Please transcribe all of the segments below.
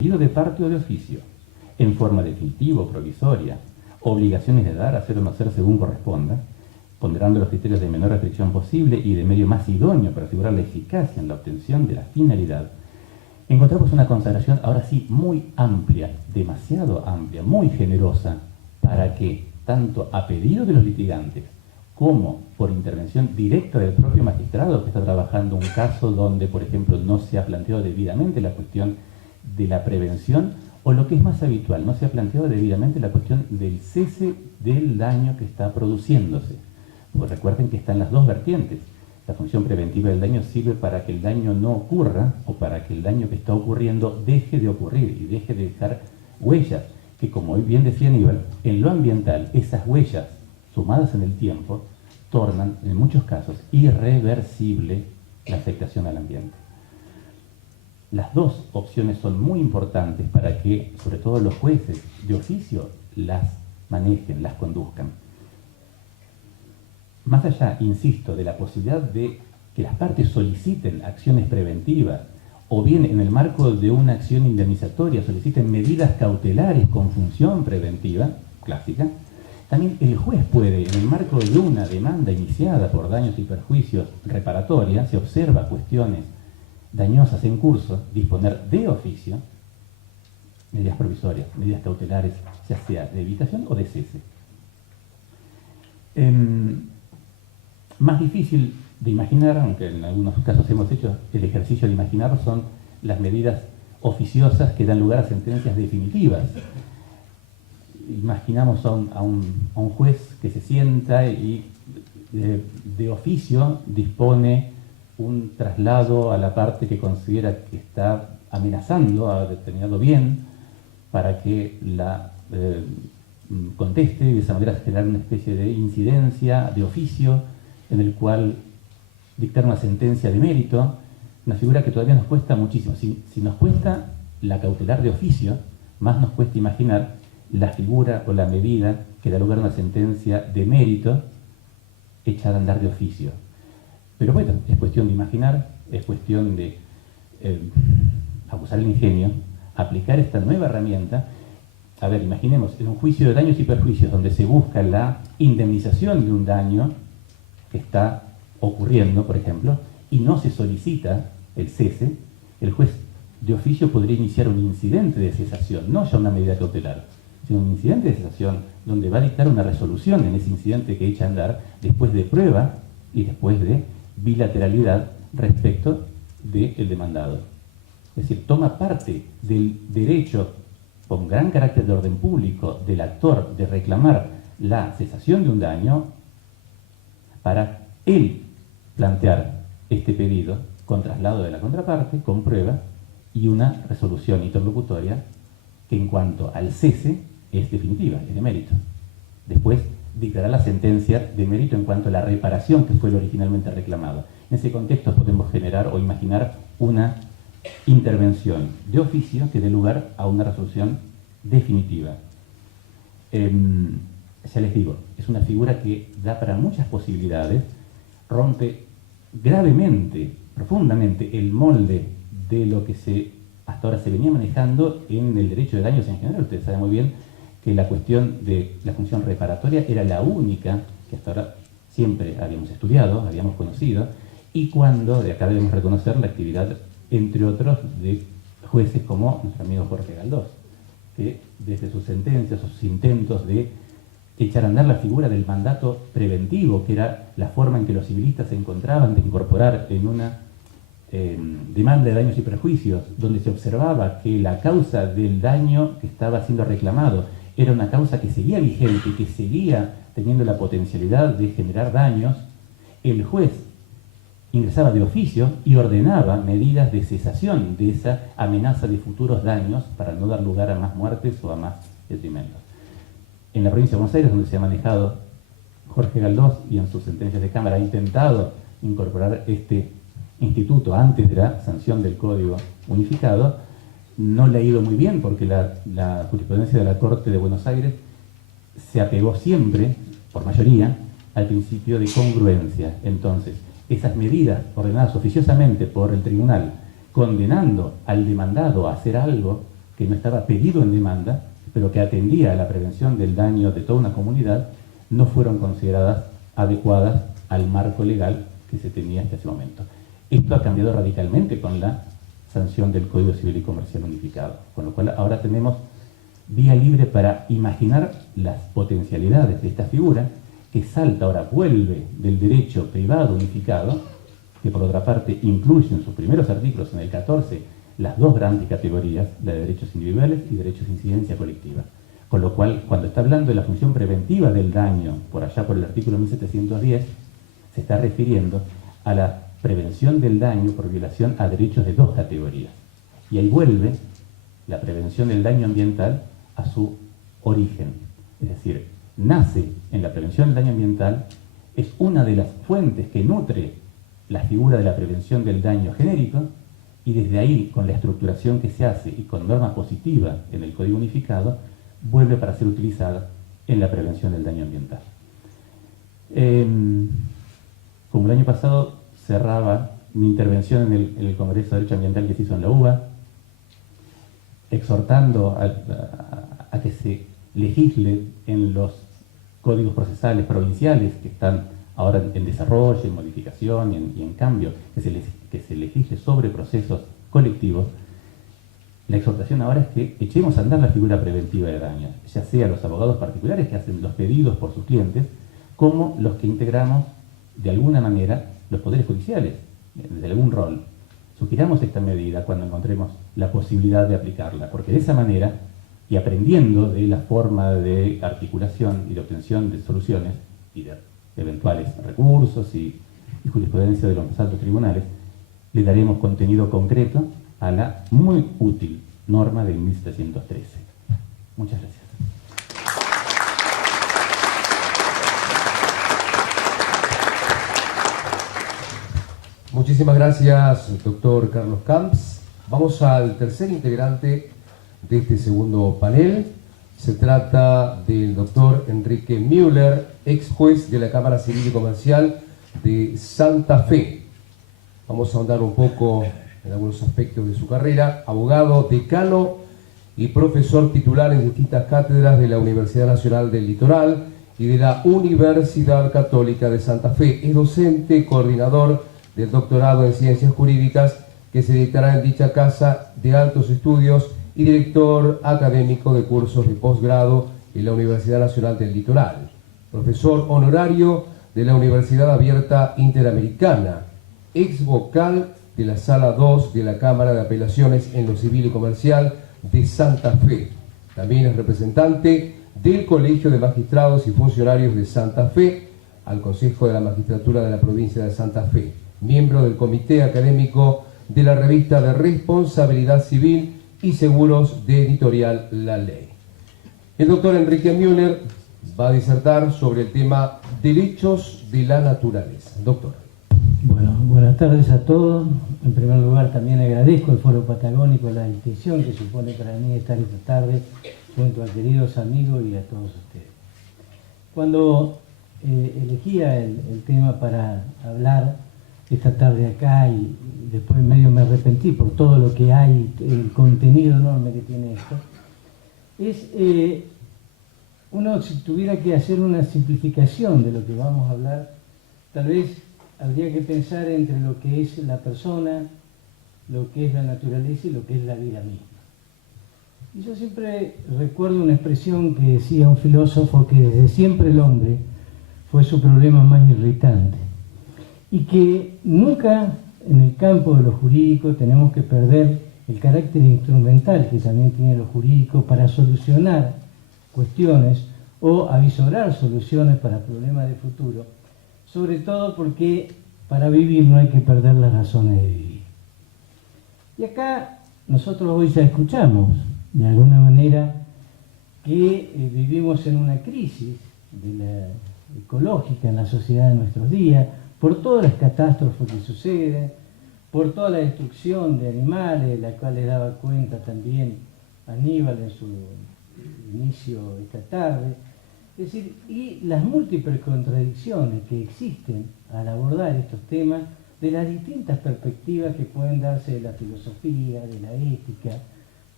pedido de parte o de oficio, en forma definitiva o provisoria, obligaciones de dar, hacer o no hacer según corresponda, ponderando los criterios de menor restricción posible y de medio más idóneo para asegurar la eficacia en la obtención de la finalidad, encontramos una consagración ahora sí muy amplia, demasiado amplia, muy generosa, para que, tanto a pedido de los litigantes, como por intervención directa del propio magistrado que está trabajando un caso donde, por ejemplo, no se ha planteado debidamente la cuestión de la prevención, o lo que es más habitual, no se ha planteado debidamente la cuestión del cese del daño que está produciéndose. Pues recuerden que están las dos vertientes. La función preventiva del daño sirve para que el daño no ocurra o para que el daño que está ocurriendo deje de ocurrir y deje de dejar huellas, que como bien decía Aníbal, en lo ambiental esas huellas sumadas en el tiempo tornan en muchos casos irreversible la afectación al ambiente. Las dos opciones son muy importantes para que, sobre todo los jueces de oficio, las manejen, las conduzcan. Más allá, insisto, de la posibilidad de que las partes soliciten acciones preventivas o bien en el marco de una acción indemnizatoria soliciten medidas cautelares con función preventiva, clásica, también el juez puede, en el marco de una demanda iniciada por daños y perjuicios reparatoria, se observa cuestiones dañosas en curso, disponer de oficio medidas provisorias, medidas cautelares, ya sea de evitación o de cese. Más difícil de imaginar, aunque en algunos casos hemos hecho el ejercicio de imaginar, son las medidas oficiosas que dan lugar a sentencias definitivas. Imaginamos a un juez que se sienta y de oficio dispone un traslado a la parte que considera que está amenazando a determinado bien para que la conteste y de esa manera generar una especie de incidencia de oficio en el cual dictar una sentencia de mérito, una figura que todavía nos cuesta muchísimo. Si nos cuesta la cautelar de oficio, más nos cuesta imaginar la figura o la medida que da lugar a una sentencia de mérito echada a andar de oficio. Pero bueno, es cuestión de imaginar, es cuestión de abusar el ingenio, aplicar esta nueva herramienta. A ver, imaginemos, en un juicio de daños y perjuicios donde se busca la indemnización de un daño que está ocurriendo, por ejemplo, y no se solicita el cese, el juez de oficio podría iniciar un incidente de cesación, no ya una medida cautelar, sino un incidente de cesación donde va a dictar una resolución en ese incidente que echa a andar después de prueba y después de bilateralidad respecto del demandado. Es decir, toma parte del derecho con gran carácter de orden público del actor de reclamar la cesación de un daño para él plantear este pedido con traslado de la contraparte, con prueba y una resolución interlocutoria que en cuanto al cese es definitiva, es de mérito. Después dictará la sentencia de mérito en cuanto a la reparación que fue lo originalmente reclamado. En ese contexto podemos generar o imaginar una intervención de oficio que dé lugar a una resolución definitiva. Ya les digo, es una figura que da para muchas posibilidades, rompe gravemente, profundamente el molde de lo que hasta ahora se venía manejando en el derecho de daños en general. Ustedes saben muy bien que la cuestión de la función reparatoria era la única que hasta ahora siempre habíamos estudiado, habíamos conocido, y cuando de acá debemos reconocer la actividad, entre otros, de jueces como nuestro amigo Jorge Galdós, que desde sus sentencias o sus intentos de echar a andar la figura del mandato preventivo, que era la forma en que los civilistas se encontraban de incorporar en una demanda de daños y perjuicios, donde se observaba que la causa del daño que estaba siendo reclamado era una causa que seguía vigente y que seguía teniendo la potencialidad de generar daños, el juez ingresaba de oficio y ordenaba medidas de cesación de esa amenaza de futuros daños para no dar lugar a más muertes o a más detrimentos. En la provincia de Buenos Aires, donde se ha manejado Jorge Galdós y en sus sentencias de Cámara ha intentado incorporar este instituto antes de la sanción del Código Unificado, no le ha ido muy bien porque la jurisprudencia de la Corte de Buenos Aires se apegó siempre, por mayoría, al principio de congruencia. Entonces, esas medidas ordenadas oficiosamente por el tribunal, condenando al demandado a hacer algo que no estaba pedido en demanda, pero que atendía a la prevención del daño de toda una comunidad, no fueron consideradas adecuadas al marco legal que se tenía hasta ese momento. Esto ha cambiado radicalmente con la sanción del Código Civil y Comercial Unificado, con lo cual ahora tenemos vía libre para imaginar las potencialidades de esta figura que salta, ahora vuelve del derecho privado unificado, que por otra parte incluye en sus primeros artículos, en el 14, las dos grandes categorías, la de derechos individuales y derechos de incidencia colectiva. Con lo cual, cuando está hablando de la función preventiva del daño, por allá por el artículo 1710, se está refiriendo a la prevención del daño por violación a derechos de dos categorías. Y ahí vuelve la prevención del daño ambiental a su origen. Es decir, nace en la prevención del daño ambiental, es una de las fuentes que nutre la figura de la prevención del daño genérico, y desde ahí, con la estructuración que se hace y con norma positiva en el Código Unificado, vuelve para ser utilizada en la prevención del daño ambiental. Como el año pasado cerraba mi intervención en el Congreso de Derecho Ambiental que se hizo en la UBA, exhortando a que se legisle en los códigos procesales provinciales que están ahora en desarrollo, en modificación y en cambio, que se legisle sobre procesos colectivos. La exhortación ahora es que echemos a andar la figura preventiva de daños, ya sea los abogados particulares que hacen los pedidos por sus clientes, como los que integramos de alguna manera los poderes judiciales, desde algún rol. Sugiramos esta medida cuando encontremos la posibilidad de aplicarla, porque de esa manera, y aprendiendo de la forma de articulación y de obtención de soluciones y de eventuales recursos y jurisprudencia de los altos tribunales, le daremos contenido concreto a la muy útil norma de 1713. Muchas gracias. Muchísimas gracias, doctor Carlos Camps. Vamos al tercer integrante de este segundo panel. Se trata del doctor Enrique Müller, ex juez de la Cámara Civil y Comercial de Santa Fe. Vamos a ahondar un poco en algunos aspectos de su carrera. Abogado, decano y profesor titular en distintas cátedras de la Universidad Nacional del Litoral y de la Universidad Católica de Santa Fe. Es docente, coordinador del doctorado en Ciencias Jurídicas que se dictará en dicha casa de altos estudios y director académico de cursos de posgrado en la Universidad Nacional del Litoral. Profesor honorario de la Universidad Abierta Interamericana, ex vocal de la Sala 2 de la Cámara de Apelaciones en lo Civil y Comercial de Santa Fe. También es representante del Colegio de Magistrados y Funcionarios de Santa Fe al Consejo de la Magistratura de la Provincia de Santa Fe. Miembro del Comité Académico de la Revista de Responsabilidad Civil y Seguros de Editorial La Ley. El doctor Enrique Müller va a disertar sobre el tema Derechos de la Naturaleza. Doctor. Bueno, buenas tardes a todos. En primer lugar, también agradezco al Foro Patagónico la distinción que supone para mí estar esta tarde junto a queridos amigos y a todos ustedes. Cuando elegía el tema para hablar esta tarde acá y después medio me arrepentí por todo lo que hay, el contenido enorme que tiene esto, es uno, si tuviera que hacer una simplificación de lo que vamos a hablar, tal vez habría que pensar entre lo que es la persona, lo que es la naturaleza y lo que es la vida misma. Y yo siempre recuerdo una expresión que decía un filósofo que desde siempre el hombre fue su problema más irritante y que nunca en el campo de lo jurídico tenemos que perder el carácter instrumental que también tiene lo jurídico para solucionar cuestiones o avisorar soluciones para problemas de futuro, sobre todo porque para vivir no hay que perder las razones de vivir. Y acá nosotros hoy ya escuchamos, de alguna manera, que vivimos en una crisis ecológica en la sociedad de nuestros días, por todas las catástrofes que suceden, por toda la destrucción de animales, de la cual les daba cuenta también Aníbal en su inicio esta tarde. Es decir, y las múltiples contradicciones que existen al abordar estos temas de las distintas perspectivas que pueden darse de la filosofía, de la ética,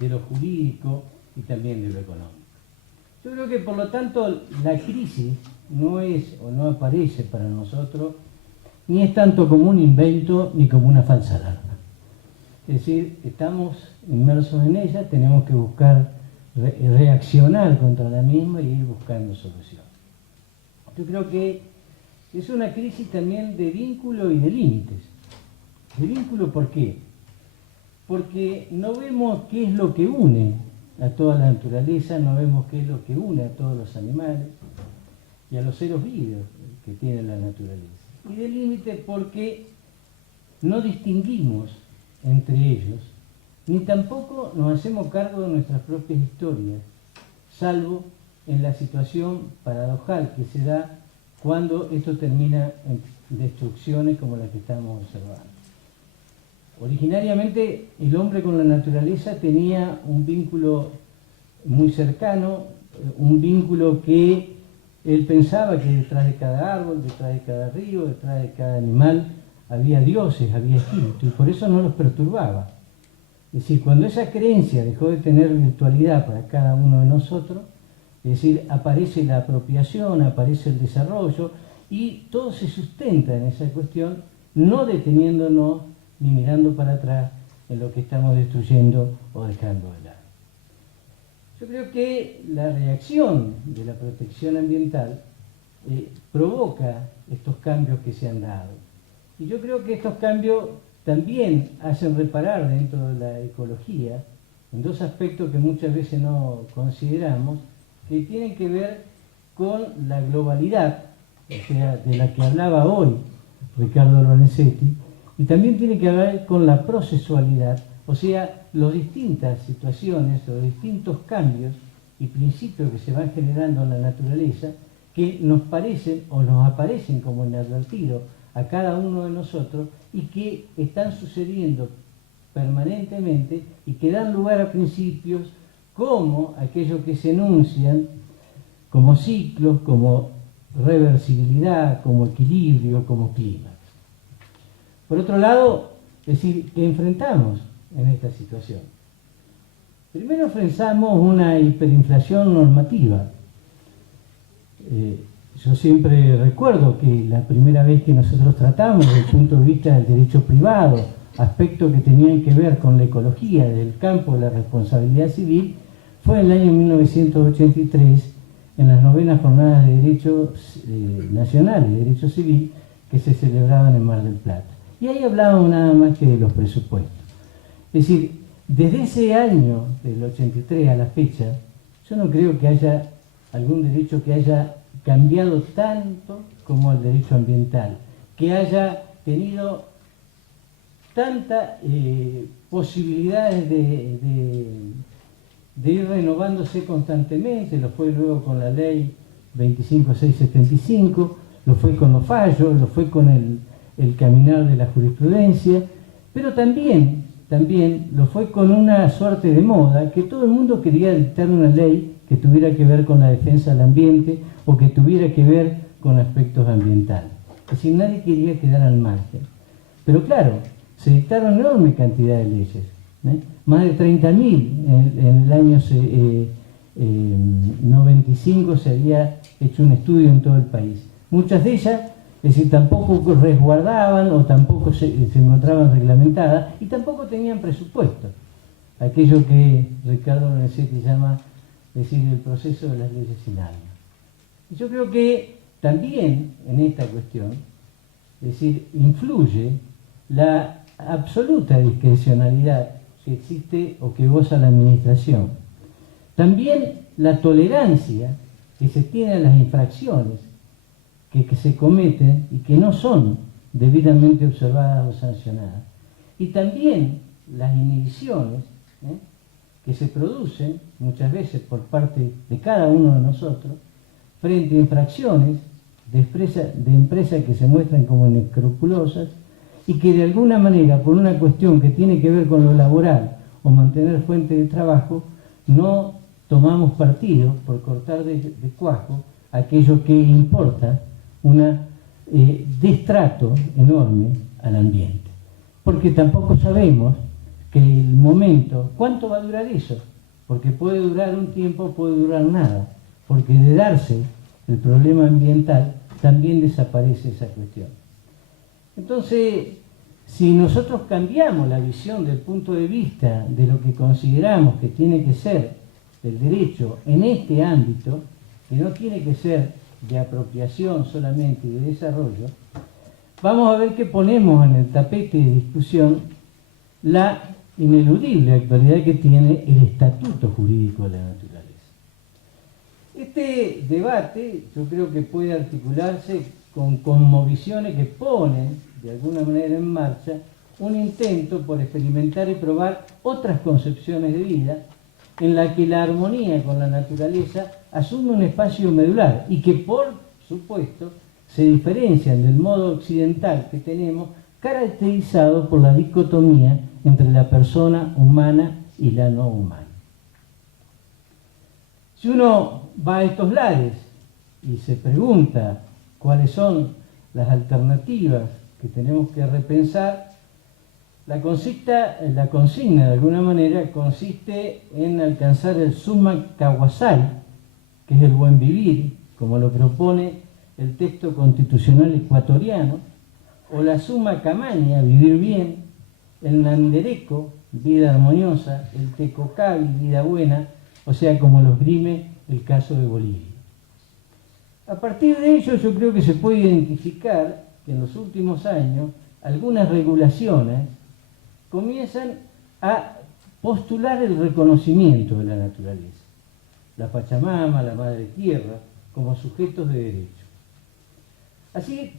de lo jurídico y también de lo económico. Yo creo que por lo tanto la crisis no es o no aparece para nosotros ni es tanto como un invento ni como una falsa alarma. Es decir, estamos inmersos en ella, tenemos que buscar reaccionar contra la misma y ir buscando soluciones. Yo creo que es una crisis también de vínculo y de límites. ¿De vínculo por qué? Porque no vemos qué es lo que une a toda la naturaleza, no vemos qué es lo que une a todos los animales y a los seres vivos que tiene la naturaleza. Y de límite porque no distinguimos entre ellos, ni tampoco nos hacemos cargo de nuestras propias historias, salvo en la situación paradojal que se da cuando esto termina en destrucciones como las que estamos observando. Originariamente el hombre con la naturaleza tenía un vínculo muy cercano, un vínculo que él pensaba que detrás de cada árbol, detrás de cada río, detrás de cada animal había dioses, había espíritus, y por eso no los perturbaba. Es decir, cuando esa creencia dejó de tener virtualidad para cada uno de nosotros, es decir, aparece la apropiación, aparece el desarrollo, y todo se sustenta en esa cuestión, no deteniéndonos ni mirando para atrás en lo que estamos destruyendo o dejando de lado. Yo creo que la reacción de la protección ambiental provoca estos cambios que se han dado. Y yo creo que estos cambios también hacen reparar dentro de la ecología en dos aspectos que muchas veces no consideramos, que tienen que ver con la globalidad, o sea, de la que hablaba hoy Ricardo Lorenzetti, y también tiene que ver con la procesualidad, o sea, las distintas situaciones, los distintos cambios y principios que se van generando en la naturaleza que nos parecen o nos aparecen como inadvertidos a cada uno de nosotros y que están sucediendo permanentemente y que dan lugar a principios como aquellos que se enuncian como ciclos, como reversibilidad, como equilibrio, como clima. Por otro lado, es decir, ¿qué enfrentamos en esta situación? Primero enfrentamos una hiperinflación normativa. Yo siempre recuerdo que la primera vez que nosotros tratamos desde el punto de vista del derecho privado, aspectos que tenían que ver con la ecología del campo de la responsabilidad civil, fue en el año 1983, en las 9ª jornadas de derechos nacionales, de derecho civil, que se celebraban en Mar del Plata. Y ahí hablábamos nada más que de los presupuestos. Es decir, desde ese año, del 83 a la fecha, yo no creo que haya algún derecho que haya cambiado tanto como el derecho ambiental, que haya tenido tantas posibilidades de ir renovándose constantemente. Lo fue luego con la ley 25675, lo fue con los fallos, lo fue con el caminar de la jurisprudencia, pero también lo fue con una suerte de moda, que todo el mundo quería dictar una ley que tuviera que ver con la defensa del ambiente o que tuviera que ver con aspectos ambientales. Es decir, nadie quería quedar al margen. Pero claro, se dictaron enorme cantidad de leyes, más de 30.000 en el año 95 se había hecho un estudio en todo el país. Muchas de ellas, es decir, tampoco resguardaban o tampoco se encontraban reglamentadas y tampoco tenían presupuesto. Aquello que Ricardo Lorenzetti llama, es decir, el proceso de las leyes sin alma. Y yo creo que también en esta cuestión, es decir, influye la absoluta discrecionalidad que existe o que goza la administración. También la tolerancia que se tiene a las infracciones que se cometen y que no son debidamente observadas o sancionadas. Y también las inhibiciones que se producen muchas veces por parte de cada uno de nosotros frente a infracciones de empresas que se muestran como inescrupulosas y que de alguna manera, por una cuestión que tiene que ver con lo laboral o mantener fuente de trabajo, no tomamos partido por cortar de cuajo aquello que importa un destrato enorme al ambiente. Porque tampoco sabemos que el momento, ¿cuánto va a durar eso? Porque puede durar un tiempo, puede durar nada, porque de darse el problema ambiental también desaparece esa cuestión. Entonces, si nosotros cambiamos la visión del punto de vista de lo que consideramos que tiene que ser el derecho en este ámbito, que no tiene que ser de apropiación solamente y de desarrollo, vamos a ver que ponemos en el tapete de discusión la ineludible actualidad que tiene el estatuto jurídico de la naturaleza. Este debate yo creo que puede articularse con cosmovisiones que ponen de alguna manera en marcha un intento por experimentar y probar otras concepciones de vida en la que la armonía con la naturaleza asume un espacio medular y que por supuesto se diferencian del modo occidental que tenemos, caracterizado por la dicotomía entre la persona humana y la no humana. Si uno va a estos lares y se pregunta cuáles son las alternativas que tenemos que repensar, la consigna de alguna manera consiste en alcanzar el summa kawasai, que es el buen vivir, como lo propone el texto constitucional ecuatoriano, o la summa kamaña, vivir bien, el nandereco, vida armoniosa, el tecocavi, vida buena, o sea, como lo esgrime el caso de Bolivia. A partir de ello yo creo que se puede identificar que en los últimos años algunas regulaciones comienzan a postular el reconocimiento de la naturaleza, la Pachamama, la Madre Tierra, como sujetos de derecho. Así,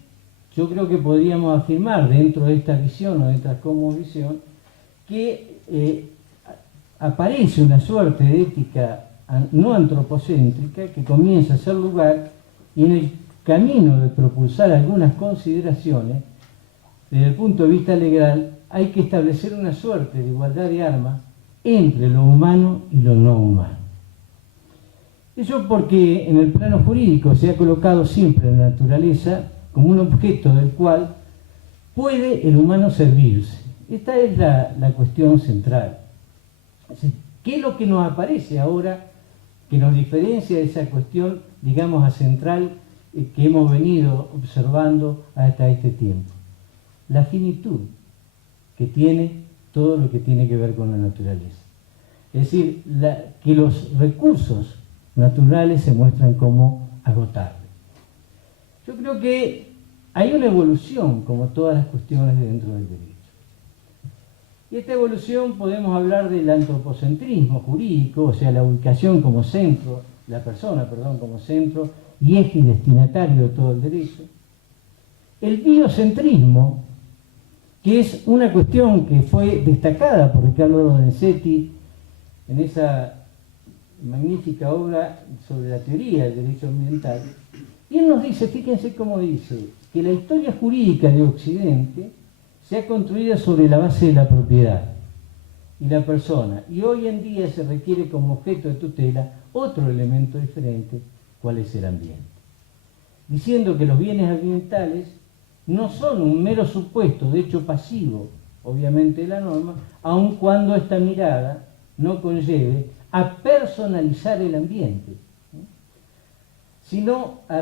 yo creo que podríamos afirmar dentro de esta visión o de esta cosmovisión que aparece una suerte de ética no antropocéntrica que comienza a ser lugar y en el camino de propulsar algunas consideraciones desde el punto de vista legal hay que establecer una suerte de igualdad de armas entre lo humano y lo no humano. Eso porque en el plano jurídico se ha colocado siempre la naturaleza como un objeto del cual puede el humano servirse. Esta es la cuestión central. ¿Qué es lo que nos aparece ahora que nos diferencia de esa cuestión, digamos, a central que hemos venido observando hasta este tiempo? La finitud que tiene todo lo que tiene que ver con la naturaleza. Es decir, que los recursos naturales se muestran como agotables. Yo creo que hay una evolución, como todas las cuestiones dentro del derecho. Y esta evolución podemos hablar del antropocentrismo jurídico, o sea, la ubicación como centro, la persona, perdón, como centro y eje y destinatario de todo el derecho. El biocentrismo, que es una cuestión que fue destacada por Ricardo Lorenzetti en esa magnífica obra sobre la teoría del derecho ambiental. Y él nos dice, fíjense cómo dice, que la historia jurídica de Occidente se ha construido sobre la base de la propiedad y la persona, y hoy en día se requiere como objeto de tutela otro elemento diferente, cuál es el ambiente. Diciendo que los bienes ambientales no son un mero supuesto de hecho pasivo, obviamente de la norma, aun cuando esta mirada no conlleve a personalizar el ambiente, sino a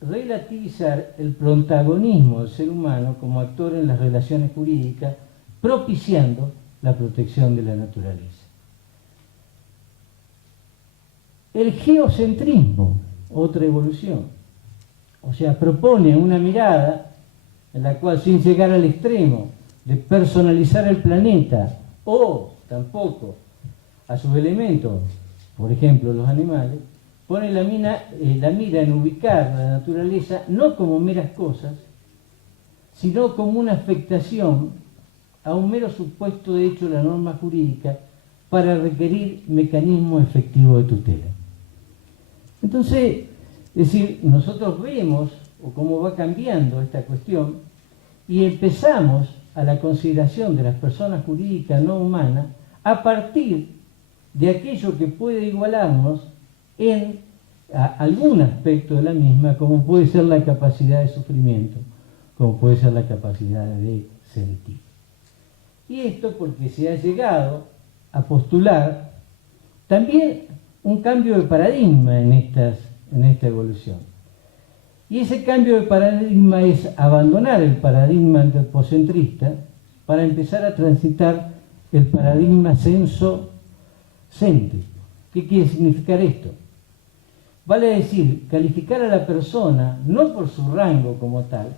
relativizar el protagonismo del ser humano como actor en las relaciones jurídicas, propiciando la protección de la naturaleza. El geocentrismo, otra evolución, o sea, propone una mirada en la cual, sin llegar al extremo de personalizar el planeta o tampoco a sus elementos, por ejemplo los animales, pone la mira en ubicar la naturaleza no como meras cosas, sino como una afectación a un mero supuesto de hecho de la norma jurídica para requerir mecanismos efectivos de tutela. Entonces, es decir, nosotros vemos o cómo va cambiando esta cuestión y empezamos a la consideración de las personas jurídicas no humanas a partir de aquello que puede igualarnos en algún aspecto de la misma, como puede ser la capacidad de sufrimiento, como puede ser la capacidad de sentir. Y esto porque se ha llegado a postular también un cambio de paradigma en esta evolución. Y ese cambio de paradigma es abandonar el paradigma antropocentrista para empezar a transitar el paradigma censocéntrico. ¿Qué quiere significar esto? Vale decir, calificar a la persona no por su rango como tal,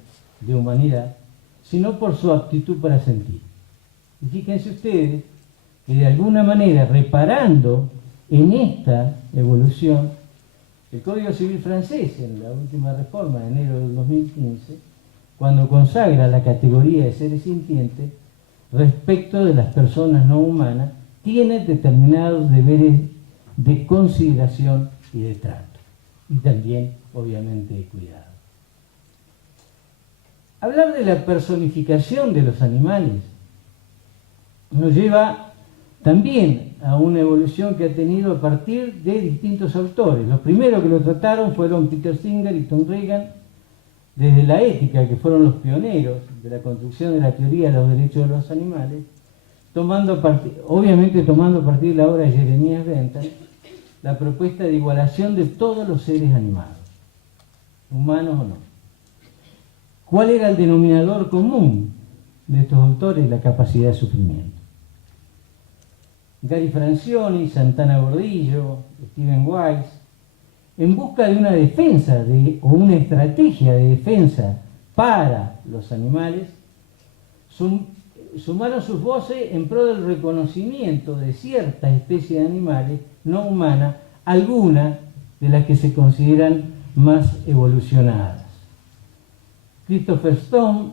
de humanidad, sino por su aptitud para sentir. Y fíjense ustedes que de alguna manera, reparando en esta evolución, el Código Civil francés, en la última reforma de enero del 2015, cuando consagra la categoría de seres sintientes, respecto de las personas no humanas, tiene determinados deberes de consideración y de trato, y también, obviamente, de cuidado. Hablar de la personificación de los animales nos lleva también a una evolución que ha tenido a partir de distintos autores. Los primeros que lo trataron fueron Peter Singer y Tom Regan, desde la ética, que fueron los pioneros de la construcción de la teoría de los derechos de los animales, obviamente tomando a partir de la obra de Jeremías Bentham, la propuesta de igualación de todos los seres animados, humanos o no. ¿Cuál era el denominador común de estos autores? La capacidad de sufrimiento. Gary Francioni, Santana Gordillo, Steven Wise, en busca de una defensa o una estrategia de defensa para los animales, sumaron sus voces en pro del reconocimiento de ciertas especies de animales no humanas, algunas de las que se consideran más evolucionadas. Christopher Stone,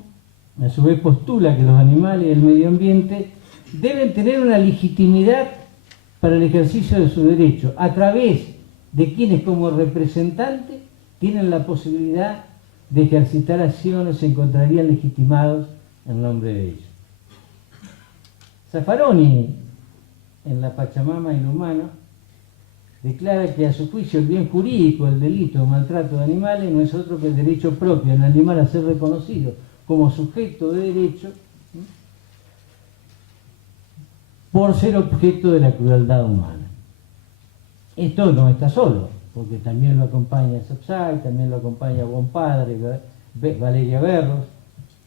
a su vez, postula que los animales y el medio ambiente deben tener una legitimidad para el ejercicio de su derecho, a través de quienes como representantes tienen la posibilidad de ejercitar acciones se encontrarían legitimados en nombre de ellos. Zaffaroni, en La Pachamama Inhumana, declara que a su juicio el bien jurídico, el delito o maltrato de animales no es otro que el derecho propio del animal a ser reconocido como sujeto de derecho por ser objeto de la crueldad humana. Esto no está solo, porque también lo acompaña Sapsay, también lo acompaña Bonpadre, Valeria Berros,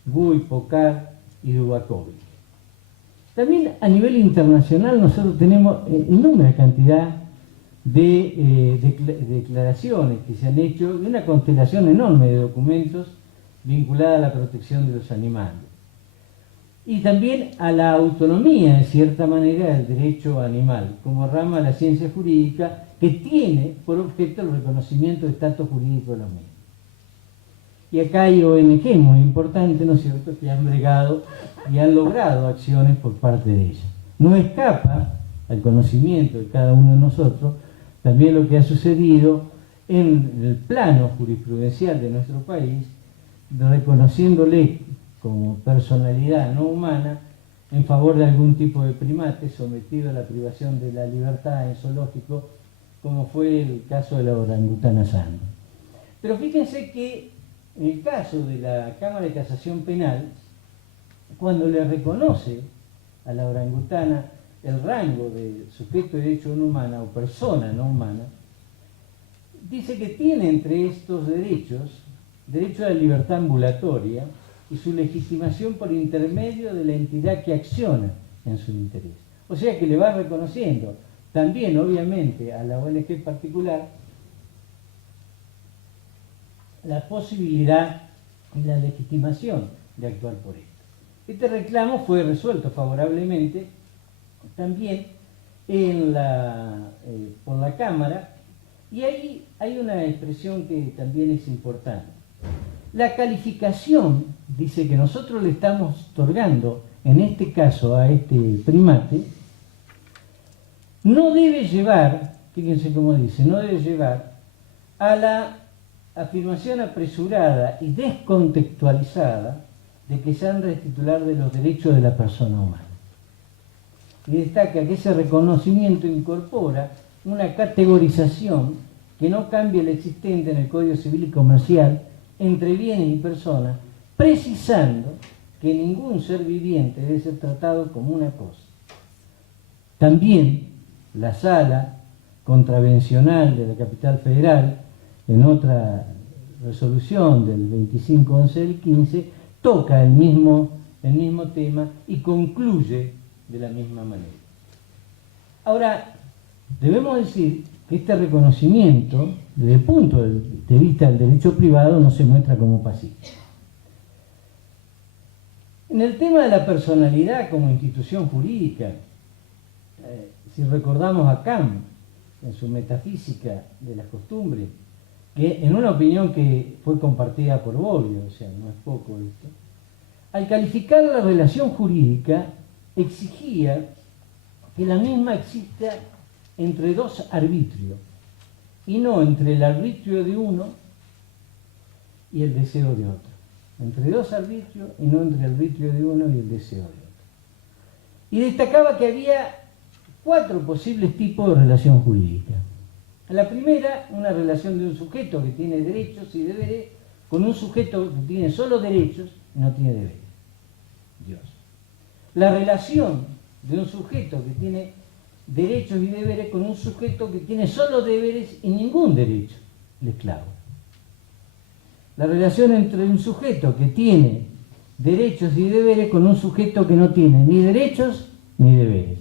Guy, Pocard y Dubakovic. También a nivel internacional nosotros tenemos inúmera cantidad de declaraciones que se han hecho, de una constelación enorme de documentos vinculada a la protección de los animales. Y también a la autonomía, en cierta manera, del derecho animal, como rama de la ciencia jurídica que tiene por objeto el reconocimiento del estatus jurídico de los mismos. Y acá hay ONG muy importantes, ¿no es cierto?, que han bregado y han logrado acciones por parte de ellas. No escapa al conocimiento de cada uno de nosotros también lo que ha sucedido en el plano jurisprudencial de nuestro país, reconociéndole como personalidad no humana en favor de algún tipo de primate sometido a la privación de la libertad en zoológico, como fue el caso de la orangutana Sandy. Pero fíjense que en el caso de la Cámara de Casación Penal, cuando le reconoce a la orangutana el rango de sujeto de derecho no humana o persona no humana, dice que tiene entre estos derechos derecho a la libertad ambulatoria y su legitimación por intermedio de la entidad que acciona en su interés. O sea que le va reconociendo también, obviamente, a la ONG particular la posibilidad y la legitimación de actuar por esto. Este reclamo fue resuelto favorablemente también por la Cámara, y ahí hay una expresión que también es importante. La calificación, dice, que nosotros le estamos otorgando, en este caso a este primate, no debe llevar, fíjense cómo dice, no debe llevar a la afirmación apresurada y descontextualizada de que Sandra es titular de los derechos de la persona humana. Y destaca que ese reconocimiento incorpora una categorización que no cambia el existente en el Código Civil y Comercial entre bienes y personas, precisando que ningún ser viviente debe ser tratado como una cosa. También la Sala Contravencional de la Capital Federal, en otra resolución del 25/11 del 15, toca el mismo tema y concluye de la misma manera. Ahora, debemos decir que este reconocimiento, desde el punto de vista del derecho privado, no se muestra como pasivo. En el tema de la personalidad como institución jurídica, si recordamos a Kant, en su Metafísica de las Costumbres, que en una opinión que fue compartida por Bobbio, o sea, no es poco esto, al calificar la relación jurídica, exigía que la misma exista entre dos arbitrios, y no entre el arbitrio de uno y el deseo de otro. Entre dos arbitrios y no entre el arbitrio de uno y el deseo de otro. Y destacaba que había 4 posibles tipos de relación jurídica. La primera, una relación de un sujeto que tiene derechos y deberes con un sujeto que tiene solo derechos y no tiene deberes. Dios. La relación de un sujeto que tiene derechos y deberes con un sujeto que tiene solo deberes y ningún derecho, el esclavo. La relación entre un sujeto que tiene derechos y deberes con un sujeto que no tiene ni derechos ni deberes,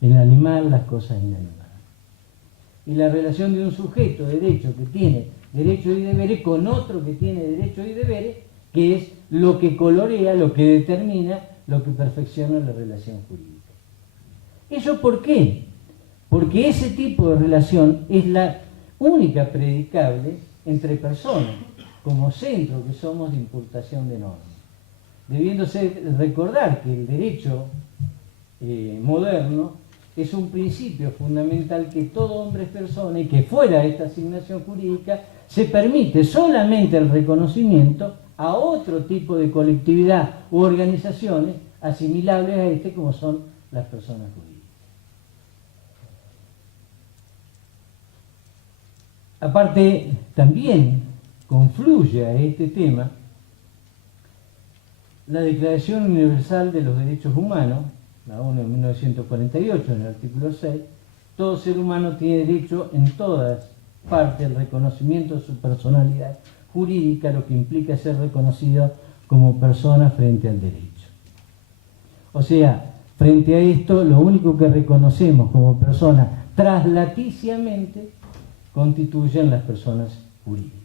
el animal, las cosas inanimadas. Y la relación de un sujeto de derecho que tiene derechos y deberes con otro que tiene derechos y deberes, que es lo que colorea, lo que determina, lo que perfecciona la relación jurídica. ¿Eso por qué? Porque ese tipo de relación es la única predicable entre personas, como centro que somos de imputación de normas. Debiéndose recordar que el derecho moderno es un principio fundamental que todo hombre es persona y que fuera de esta asignación jurídica se permite solamente el reconocimiento a otro tipo de colectividad u organizaciones asimilables a este, como son las personas jurídicas. Aparte, también confluye a este tema la Declaración Universal de los Derechos Humanos, la ONU en 1948, en el artículo 6, todo ser humano tiene derecho en todas partes al reconocimiento de su personalidad jurídica, lo que implica ser reconocido como persona frente al derecho. O sea, frente a esto, lo único que reconocemos como persona traslaticiamente constituyen las personas jurídicas.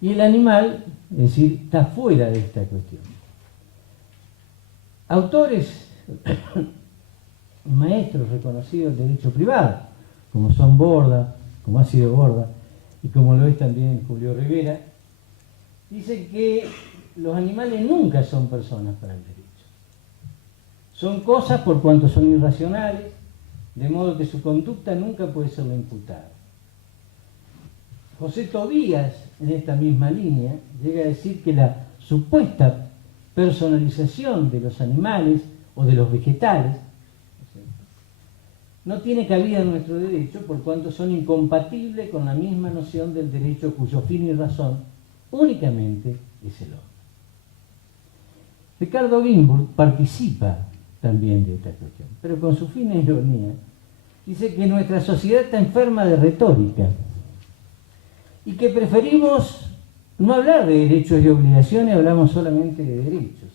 Y el animal, es decir, está fuera de esta cuestión. Autores, maestros reconocidos del derecho privado, como son Borda, como ha sido Borda, y como lo es también Julio Rivera, dicen que los animales nunca son personas para el derecho. Son cosas por cuanto son irracionales, de modo que su conducta nunca puede ser imputada. José Tobías, en esta misma línea, llega a decir que la supuesta personalización de los animales o de los vegetales no tiene cabida en nuestro derecho por cuanto son incompatibles con la misma noción del derecho cuyo fin y razón únicamente es el hombre. Ricardo Guimburg participa también de esta cuestión, pero con su fina ironía dice que nuestra sociedad está enferma de retórica y que preferimos no hablar de derechos y obligaciones, hablamos solamente de derechos.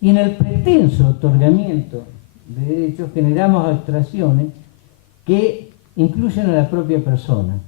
Y en el pretenso otorgamiento de derechos generamos abstracciones que incluyen a la propia persona,